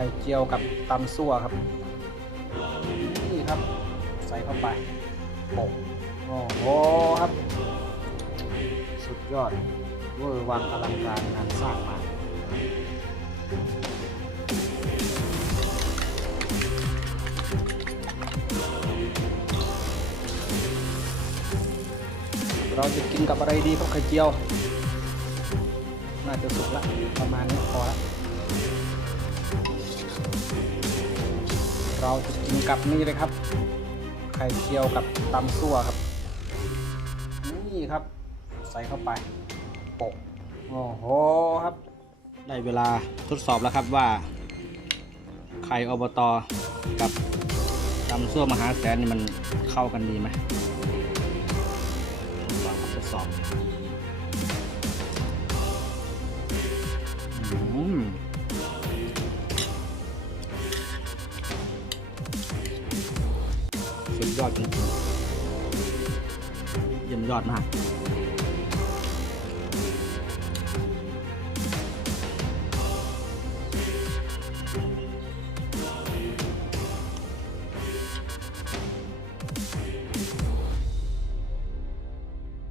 ข่เจียวกับตำซั่วครับ นี่ครับ ใส่เข้าไปโปะโอ้โหครับ สุดยอดเวอร์วังอลังการงานสร้างมาเราจะกินกับอะไรดีครับไข่เจียว น่าจะสุกละประมาณนี้พอละ เราจะกินกับนี่เลยครับ ไข่เจียวกับตำซั่วครับ นี่ครับ ใส่เข้าไปปะโอ้โหครับ ได้เวลาทดสอบแล้วครับว่า ไข่อบตกับตำซั่วมหาแสนนี่มันเข้ากันดีไหมทดสอบ สุดยอดจริงๆเยี่ยมยอดมาก